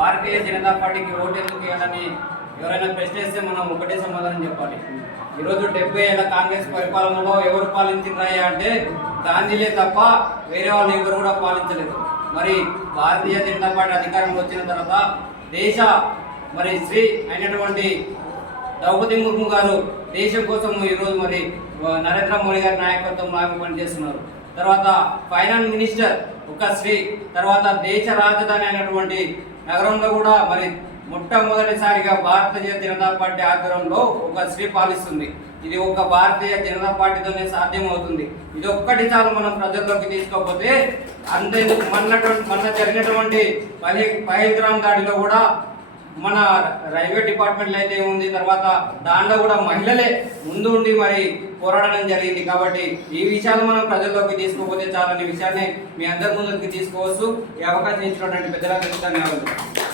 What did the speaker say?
భారతీయ జనతా పార్టీకి ఓటు ఎందుకు వేయాలని ఎవరైనా ప్రశ్నిస్తే మనం ఒకటే సమాధానం చెప్పాలి. ఈరోజు డెబ్బై ఏళ్ళ కాంగ్రెస్ పరిపాలనలో ఎవరు పాలించినాయా అంటే గాంధీలే తప్ప వేరే వాళ్ళు ఎవరు కూడా పాలించలేదు. మరి భారతీయ జనతా పార్టీ అధికారంలో వచ్చిన తర్వాత దేశ మరి శ్రీ అయినటువంటి ద్రౌపది ముర్ము గారు దేశం కోసం ఈరోజు మరి నరేంద్ర మోడీ గారి నాయకత్వంలో ఆమె పనిచేస్తున్నారు. తర్వాత ఫైనాన్స్ మినిస్టర్ ఒక శ్రీ తర్వాత దేశ రాజధాని అయినటువంటి నగరంలో కూడా మరి మొట్టమొదటిసారిగా భారతీయ జనతా పార్టీ ఆధ్వర్యంలో ఒక స్త్రీ పాలిస్తుంది. ఇది ఒక భారతీయ జనతా పార్టీతోనే సాధ్యమవుతుంది. ఇది ఒక్కటి చాలు మనం ప్రజల్లోకి తీసుకోకపోతే అంతేందుకు మొన్న మొన్న జరిగినటువంటి పది పహిల్గ్రామ్ దాడిలో కూడా మన రైల్వే డిపార్ట్మెంట్లో అయితే ఉంది తర్వాత దాంట్లో కూడా మహిళలే ముందు ఉండి మరి పోరాడడం జరిగింది. కాబట్టి ఈ విషయాలు మనం ప్రజల్లోకి తీసుకోకపోతే చాలని విషయాన్ని మీ అందరి ముందుకి తీసుకోవచ్చు. ఈ అవకాశం ఇచ్చినటువంటి పెద్దలకు ధన్యవాదాలు.